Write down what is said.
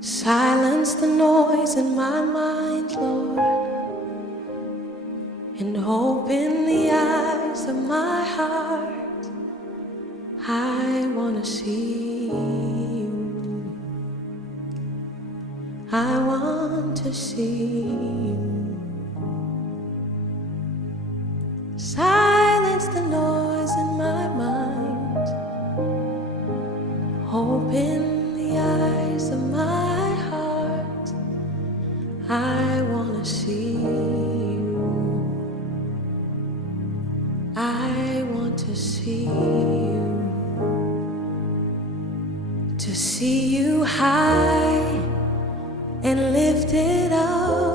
Silence the noise in my mind, Lord, and open the eyes of my heart. I wanna see you. I want to see you. Silence the noise in my mind. Open the eyes of my heart. I wanna see you. I want to see you. To see you high and lifted up,